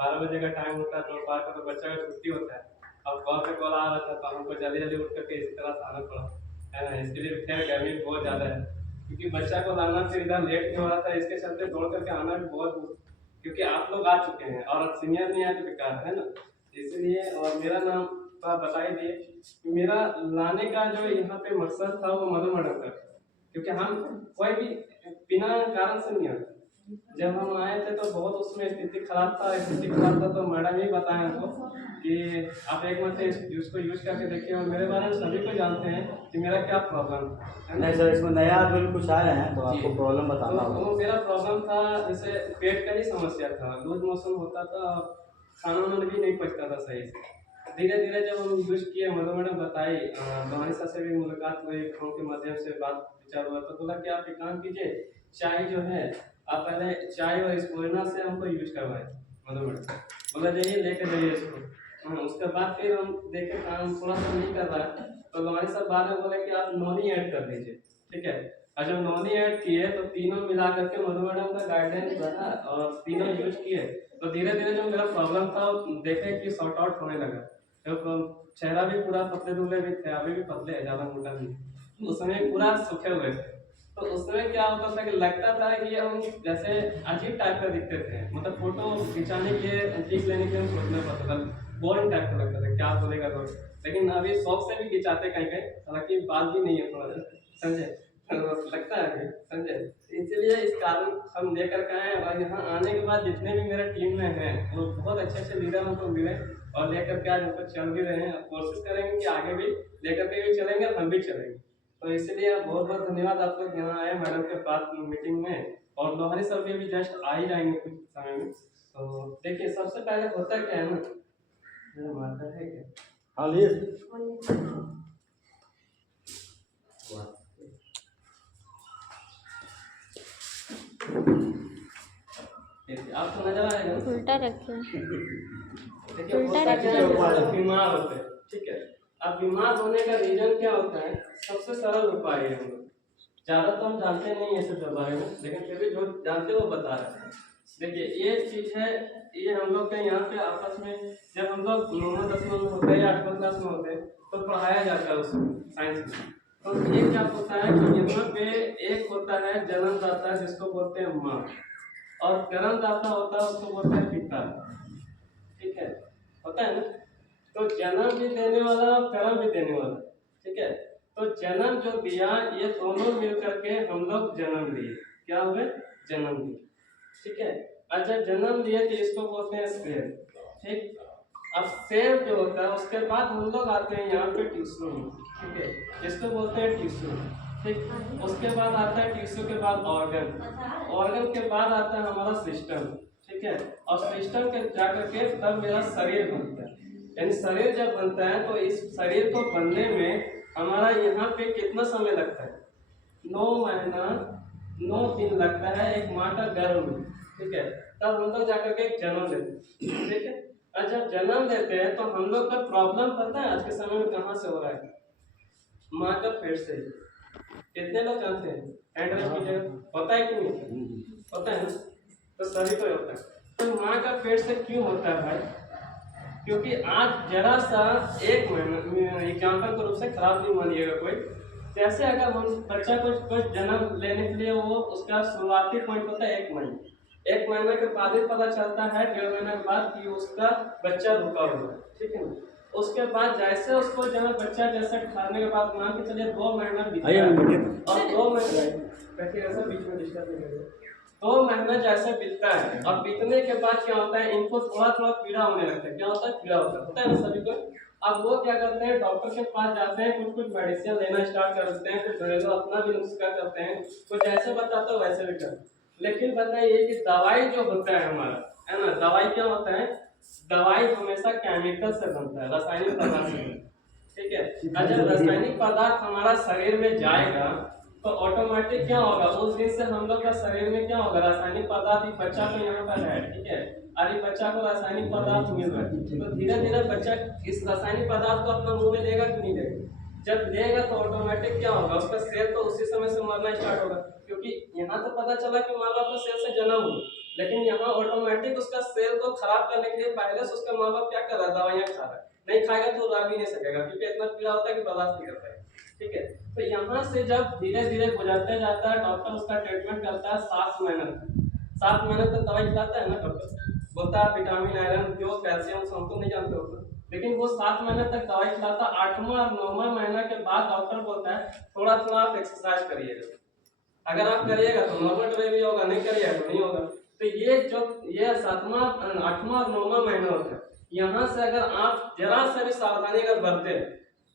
12 बजे का टाइम होता है, दोपहर का तो बच्चा का छुट्टी होता है। अब कॉल पे कॉल आ रहा था तो हमको जल्दी जल्दी उठ करके इसी तरह से आना पड़ा, है ना। इसके लिए खैर गर्मी बहुत ज़्यादा है, क्योंकि बच्चा को लाना फिर इधर लेट भी हो रहा था, इसके चलते दौड़ करके आना भी बहुत दूर, क्योंकि आप लोग आ चुके हैं और सीनियर नहीं आए तो बेकार है ना, इसलिए। और मेरा नाम तो आप बता ही दिए कि मेरा लाने का जो यहाँ पे मकसद था वो मधु मैडम का, क्योंकि हम कोई भी बिना कारण से नहीं आते। जब हम आए थे तो बहुत उसमें स्थिति खराब था, तो मैडम ही बताया हमको कि आप एक मरतबा उसको यूज करके देखिए, और मेरे बारे में सभी को जानते हैं कि मेरा क्या प्रॉब्लम था। नहीं सर, इसमें नया आदमी कुछ आए हैं तो आपको प्रॉब्लम बताना होगा। तो मेरा प्रॉब्लम था जैसे पेट का ही समस्या था, लूज मोशन होता था, खाना वाना भी नहीं पचता था सही से। धीरे धीरे जब हम यूज किए, मधु मैडम बताई, दोहानी सर से भी मुलाकात हुई, फोन के माध्यम से बात विचार हुआ, तो बोला कि आप एक काम कीजिए, चाय जो है आप पहले चाय और स्पोलिना से हमको यूज करवाए। मधु मैडम बोला जाइए लेकर जाइए इसको। उसके बाद फिर हम देखे काम थोड़ा सा नहीं कर रहा है, तो दोहानी सर बाद में बोले कि आप नोनी ऐड कर दीजिए, ठीक है। और जब नोनी ऐड किए तो तीनों मिला करके मधु मैडम का गाइडलाइन बना और तीनों यूज किए, तो धीरे धीरे जो मेरा प्रॉब्लम था देखे कि सॉर्ट आउट होने लगा। तो चेहरा भी पूरा पतले दुबले भी थे, अभी भी पतले है, ज्यादा मोटा नहीं, उसमें पूरा सूखे हुए थे। तो उसमें क्या होता था कि लगता था कि हम जैसे अजीब टाइप का दिखते थे, मतलब फोटो खिंचाने के लिए क्लिक लेने के लिए सोचना पड़ता था, बोरिंग टाइप का लगता था, क्या बोलेगा तो। लेकिन अभी शौक से भी खिंचाते कहीं कहीं, हालांकि बाल भी नहीं है थोड़ा सा, समझे, लगता है अभी, समझे। इसलिए इस कारण हम लेकर के आए, और यहाँ आने के बाद जितने भी मेरे टीम में हैं वो बहुत अच्छे अच्छे लीडर हमको मिले, और लेकर के आज ऊपर चल भी रहे हैं। कोशिश करेंगे कि आगे भी लेकर के भी चलेंगे और हम भी चलेंगे। तो इसलिए बहुत बहुत धन्यवाद आप लोग यहाँ आए मैडम के पास मीटिंग में, और लोहानी सर भी जस्ट आ ही जाएंगे कुछ समय में। तो देखिए सबसे पहले होता क्या है ना, मेरा मार्कर है क्या? हाँ लिए आपको नजर आएगा, उल्टा रखे, देखिए होता क्या है, बीमार होते हैं, ठीक है। अब बीमार होने का रीजन क्या होता है, सबसे सरल उपाय है, हम लोग ज्यादा तो हम जानते नहीं है सब बारे में, लेकिन फिर भी जो जानते हैं वो बता रहे हैं। देखिए ये चीज है, ये हम लोग के यहाँ पे आपस में जब हम लोग 9वीं 10वीं में होते हैं या 8वीं क्लास में होते हैं तो पढ़ाया जाता है उसमें साइंस में। तो ये क्या होता है कि यहाँ पे एक होता है जन्मदाता जिसको बोलते हैं माँ, और कर्मदाता होता है उसको बोलते हैं पिता, ठीक है, होता है ना। तो जन्म भी देने वाला और कर्म भी देने वाला, ठीक है। तो जन्म जो दिया ये दोनों मिल करके हम लोग जन्म लिए, क्या हुए, जन्म लिए, ठीक है। अच्छा जन्म लिए तो इसको बोलते हैं शेर, ठीक। अब शेर जो होता है उसके बाद हम लोग आते हैं यहाँ पे टिश्यू, ठीक है, इसको बोलते हैं टिश्यू, ठीक। उसके बाद आता है टिश्यू के बाद ऑर्गन, ऑर्गन के बाद आता है हमारा सिस्टम, ठीक है। और सिस्टम के जाकर के तब मेरा शरीर बनता है। यानी शरीर जब बनता है तो इस शरीर को बनने में हमारा यहाँ पे कितना समय लगता है, 9 महीना 9 दिन लगता है एक माँ का गर्भ में, ठीक है। तब हम लोग जाकर के जन्म लेते हैं, ठीक है। और जब जन्म लेते हैं तो हम लोग का प्रॉब्लम पता है आज के समय में कहाँ से हो रहा है, माँ का पेट से। कितने लोग जानते हैं, हैंड रेज कीजिएगा, पता है कि नहीं, पता है ना, तो सभी को होता है। तो माँ का पेट से क्यों होता है भाई, क्योंकि आज जरा सा एक महीना एग्जाम्पल के रूप से खराब नहीं मानिएगा कोई, जैसे अगर हम बच्चा को जन्म लेने के लिए वो उसका शुरुआती पॉइंट होता है 1 महीना, 1 महीने के बाद ही पता चलता है, 1.5 महीने के बाद कि उसका बच्चा रुका हुआ है, ठीक है ना। उसके बाद जैसे उसको जहाँ बच्चा जैसे खाने के बाद मान के चलिए 2 महीना बीता है, और 2 महीने ऐसा बीच में डिस्टर्ब नहीं करेगा, 2 महीना जैसे बीतता है, और बीतने के बाद क्या होता है इनको थोड़ा थोड़ा पीड़ा होने लगता है, क्या होता है, पीड़ा होता है ना सभी को। अब वो क्या करते हैं, डॉक्टर के पास जाते हैं, कुछ कुछ मेडिसिन लेना स्टार्ट कर देते हैं, फिर घरेलू अपना भी नुस्खा करते हैं, कुछ ऐसे बताते हो वैसे भी करते। लेकिन बताइए कि दवाई जो होता है हमारा, है ना, दवाई क्या होता है, दवाई हमेशा केमिकल से बनता है, रासायनिक पदार्थ से, ठीक है। और जब रासायनिक पदार्थ हमारा शरीर में जाएगा तो ऑटोमेटिक क्या होगा, उस दिन से हम लोग का शरीर में क्या होगा, रासायनिक पदार्थ ही बच्चा तो यहाँ पर है, ठीक है, अरे बच्चा को रासायनिक पदार्थ मिल रहा है, तो धीरे धीरे बच्चा इस रासायनिक पदार्थ को अपना मुंह में लेगा कि नहीं लेगा, जब लेगा तो ऑटोमेटिक क्या होगा, उसका सेल तो उसी समय से मरना स्टार्ट होगा, क्योंकि यहाँ तो पता चला कि माँ बाप का सेल से जन्म हुआ, लेकिन यहाँ ऑटोमेटिक उसका सेल को खराब करने के लिए पहले से उसका माँ बाप क्या कर रहा है, दवाइयाँ खा रहा है। नहीं खाएगा तो रह भी नहीं सकेगा, क्योंकि इतना पीड़ा होता है कि बर्दाश्त नहीं कर पाएगा। ठीक है, तो यहाँ से जब धीरे धीरे गुजरते जाता है, डॉक्टर उसका ट्रीटमेंट करता है 7 महीने तक। 7 महीने तक दवाई खिलाता है ना डॉक्टर, बोलता है विटामिन, आयरन, जो कैल्शियम हम तो नहीं जानते होते, लेकिन वो 7 महीने तक दवाई खिलाता। 8वां और 9वां महीना के बाद डॉक्टर बोलता है थोड़ा थोड़ा आप एक्सरसाइज करिएगा, अगर आप करिएगा तो नॉर्मल डिलीवरी होगा, नहीं करिएगा तो नहीं होगा। तो ये 7वां 8वां और 9वां महीना होता है। यहाँ से अगर आप जरा सा भी सावधानी अगर बरते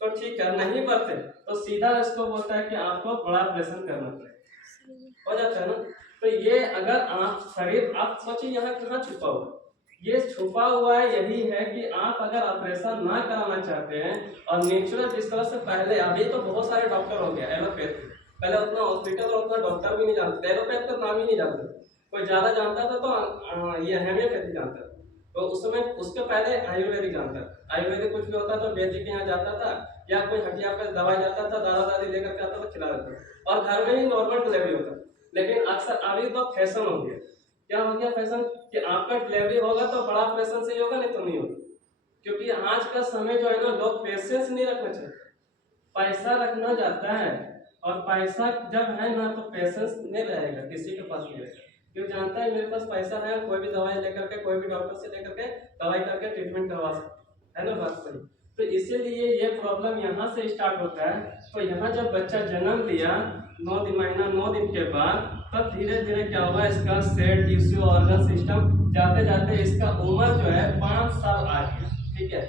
तो ठीक है, नहीं बरते तो सीधा इसको बोलता है कि आपको बड़ा ऑपरेशन करना पड़ेगा, हो जाता है ना। तो ये अगर आप शरीर, आप सोचिए यहाँ कहाँ छुपा हुआ, ये छुपा हुआ है यही है कि आप अगर ऑपरेशन ना कराना चाहते हैं और नेचुरल जिस तरह से पहले, अभी तो बहुत सारे डॉक्टर हो गया एलोपैथ, पहले उतना हॉस्पिटल और उतना डॉक्टर भी नहीं जानते, एलोपैथ का नाम ही नहीं जानते, कोई ज्यादा जानता था तो ये होम्योपैथी जानता था, तो उस समय उसके पहले आयुर्वेदिक जानता था। आयुर्वेदिक कुछ भी होता तो वैद्य के यहाँ जाता था या कोई हटिया पर दवाई जाता था, दादा दादी लेकर के आता था, खिला देता था और घर में ही नॉर्मल डिलीवरी होता। लेकिन अक्सर अभी तो फैशन हो गया, क्या हो गया फैशन कि आपका डिलीवरी होगा तो बड़ा ऑपरेशन से ही होगा, नहीं तो नहीं होगा। क्योंकि आज का समय जो है ना, लोग पेशेंस नहीं रखना चाहते, पैसा रखना चाहता है, और पैसा जब है ना तो पेशेंस नहीं रहेगा, किसी के पास नहीं रहेगा, क्यों जानता है मेरे पास पैसा है, कोई भी दवाई लेकर के, कोई भी डॉक्टर से लेकर के दवाई करके ट्रीटमेंट करवा सकता है ना, बात सही। तो इसीलिए ये प्रॉब्लम यहाँ से स्टार्ट होता है। तो यहाँ जब बच्चा जन्म लिया 9 दिन के बाद, तब धीरे धीरे क्या हुआ, इसका सेल टिश्यू ऑर्गन सिस्टम जाते जाते इसका उम्र जो है 5 साल आ गया। ठीक है,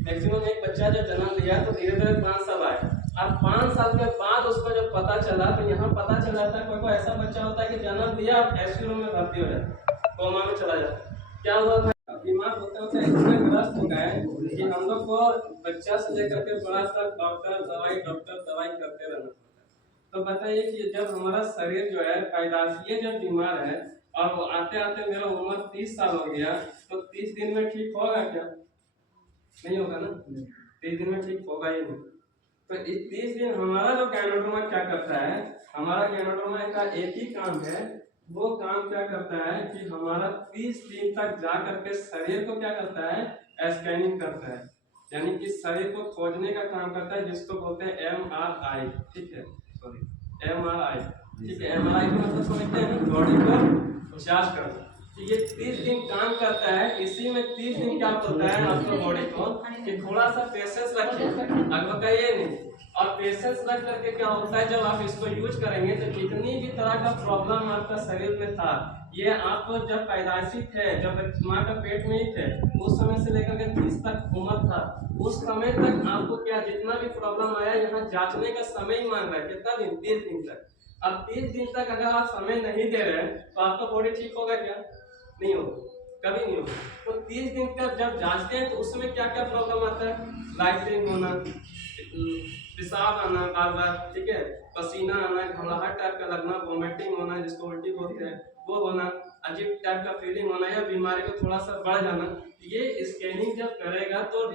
मैक्सिमम एक बच्चा जब जन्म लिया तो धीरे धीरे 5 साल आया। अब 5 साल के बाद उसको जब पता चला, तो यहाँ पता चल जाता है, कोई ऐसा बच्चा होता है कि जन्म लिया आईसीयू रूम में भर्ती हो जाता है, कोमा में चला जाता है। क्या हुआ था, बीमार होते होते इतने ग्रस्त हो गए कि हम लोग को बच्चा से लेकर के बड़ा तक डॉक्टर दवाई करते रहना। तो बताइए कि जब हमारा शरीर जो है पैदाइशी जब बीमार है और वो आते आते मेरा उम्र 30 साल हो गया, तो 30 दिन में ठीक होगा क्या, नहीं होगा ना, 30 दिन में ठीक होगा ही नहीं। तो इस 30 दिन हमारा जो गैनोड्रोमा क्या करता है, हमारा गैनोड्रोमा का एक ही काम है, वो काम क्या करता है कि हमारा 30 दिन तक जा करके शरीर को क्या करता है, स्कैनिंग करता है, यानी कि शरीर को खोजने का काम करता है, जिसको बोलते हैं MRI। ठीक है, सॉरी MRI। ठीक है, MRI का मतलब समझते हैं, बॉडी को जांच करना। तो ये 30 दिन काम करता है। इसी में 30 दिन क्या होता है आपको बॉडी को कि थोड़ा सा पेशेंस रखिए, अगर बताइए नहीं, और पेशेंस रख करके क्या होता है, जब आप इसको यूज करेंगे तो जितनी भी तरह का प्रॉब्लम आपका शरीर में था, ये आप जब पैदाइशी थे, जब माँ का पेट में ही थे, उस समय से लेकर के 30 तक उम्र था, उस समय तक आपको क्या जितना भी प्रॉब्लम आया, यहाँ जांचने का समय ही मांग रहा है, कितना दिन, 30 दिन तक। अब 30 दिन तक अगर आप समय नहीं दे रहे तो आपका बॉडी ठीक होगा क्या, नहीं होगा, कभी नहीं होगा। तो 30 दिन तक जब जांचते हैं तो उसमें क्या क्या प्रॉब्लम आता है, लाइटिंग होना, पेशाब आना बार बार, ठीक है, पसीना आना, घबराहट टाइप का लगना, वोमिटिंग होना जिसको उल्टी बोलते हैं वो होना, अजीब टाइप का फीलिंग होना, या बीमारी को थोड़ा सा बढ़ जाना। ये स्कैनिंग जब करेगा तो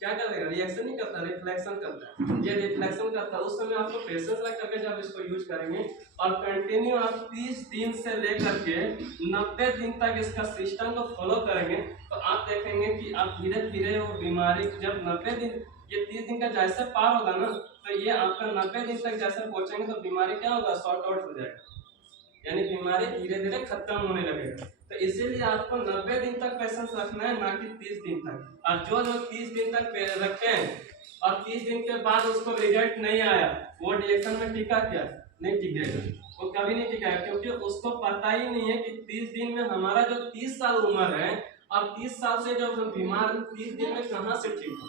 क्या करेगा, रिएक्शन नहीं करता, रिफ्लेक्शन करता है, ये रिफ्लेक्शन करता है। उस समय आपको पेशेंस रख करके जब इसको यूज करेंगे और कंटिन्यू आप 30 दिन से लेकर के 90 दिन तक इसका सिस्टम को फॉलो करेंगे, तो आप देखेंगे कि आप धीरे धीरे वो बीमारी जब 90 दिन, ये 30 दिन का जैसे पार होगा ना, तो ये आपका 90 दिन तक जैसे पहुंचेंगे तो बीमारी क्या होगा, सॉर्ट आउट हो जाएगा, यानी बीमारी धीरे धीरे खत्म होने लगेगा। तो इसीलिए आपको 90 दिन तक पेशेंस रखना है, ना कि 30 दिन तक। और जो लोग 30 दिन तक रखें और 30 दिन के बाद उसको रिजल्ट नहीं आया, वो रिएक्शन में टिका क्या, नहीं टिकेगा, वो कभी नहीं टिकेगा, क्योंकि उसको पता ही नहीं है कि 30 दिन में हमारा जो 30 साल उम्र है, और 30 साल से जब हम बीमार 30 दिन में कहाँ से ठीक हो,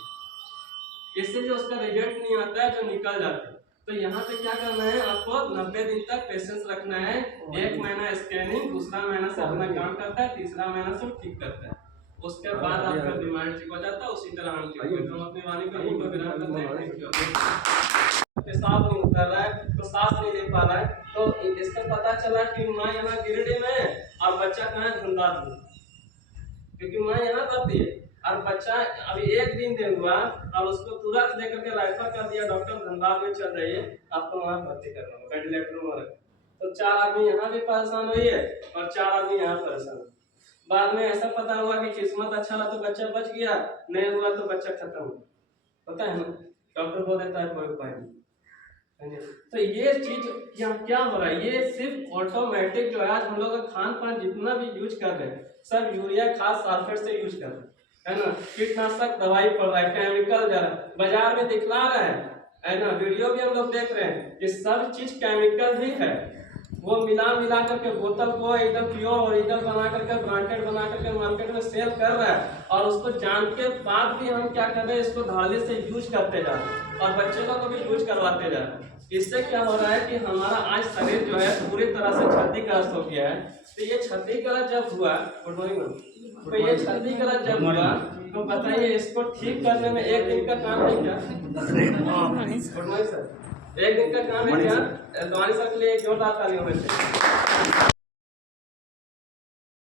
इसलिए उसका रिजल्ट नहीं आता है, जो निकल जाता है। तो यहाँ पे क्या करना है, आपको 90 दिन तक पेशेंस रखना है। 1 महीना स्कैनिंग, दूसरा महीना से अपना काम करता है, तीसरा महीना से ठीक करता है, उसके बाद आपका बीमारी ठीक हो जाता है। उसी तरह हम ठीक होते हैं, अपनी वाणी का ही विराम करते हैं। पेशाब नहीं उतर रहा है, तो सांस नहीं ले पा रहा है, तो इसका पता चला कि माँ यहाँ गिरिडीह में और बच्चा कहाँ है, धनबाद में, क्योंकि माँ यहाँ रहती है और बच्चा अभी 1 दिन दे हुआ और उसको तुरंत लेकर के रेफर कर दिया, डॉक्टर धनबाद में चल रही है, आपको वहाँ भर्ती करना होगा, वेंटिलेटर में रखें। तो 4 आदमी यहाँ भी परेशान हुई है और 4 आदमी यहाँ परेशान हुए। बाद में ऐसा पता हुआ कि किस्मत अच्छा रहा तो बच्चा बच गया, नहीं हुआ तो बच्चा खत्म हुआ। पता है ना, डॉक्टर बोल देता है कोई उपाय नहीं। तो ये चीज क्या हो रहा है, ये सिर्फ ऑटोमेटिक जो है आज हम लोग का खान पान जितना भी यूज कर रहे हैं सब यूरिया खाद सल्फेट से यूज कर रहे हैं, है ना। कीटनाशक दवाई पड़ रहा है, केमिकल जा रहा है, बाजार में दिखला रहा है ना, वीडियो भी हम लोग देख रहे हैं कि सब चीज केमिकल ही है। वो मिला करके बोतल को एकदम प्योर ओरिजिनल बना करके ब्रांडेड बना करके मार्केट में सेल कर रहा है, और उसको जान के बाद भी हम क्या कर रहे हैं, इसको धाले से यूज करते जा रहे हैं और बच्चे लोग को भी यूज करवाते जा रहे हैं। इससे क्या हो रहा है कि हमारा आज शरीर जो है पूरी तरह से क्षतिग्रस्त हो गया है। तो ये क्षतिग्रस्त जब हुआ, तो ये क्षतिग्रस्त जब हुआ तो बताइए इसको ठीक करने में एक दिन का काम है क्या? गुड मॉर्निंग सर, एक दिन का काम है क्या? द्वारी सर के लिए एक जोरदार ताली होनी चाहिए।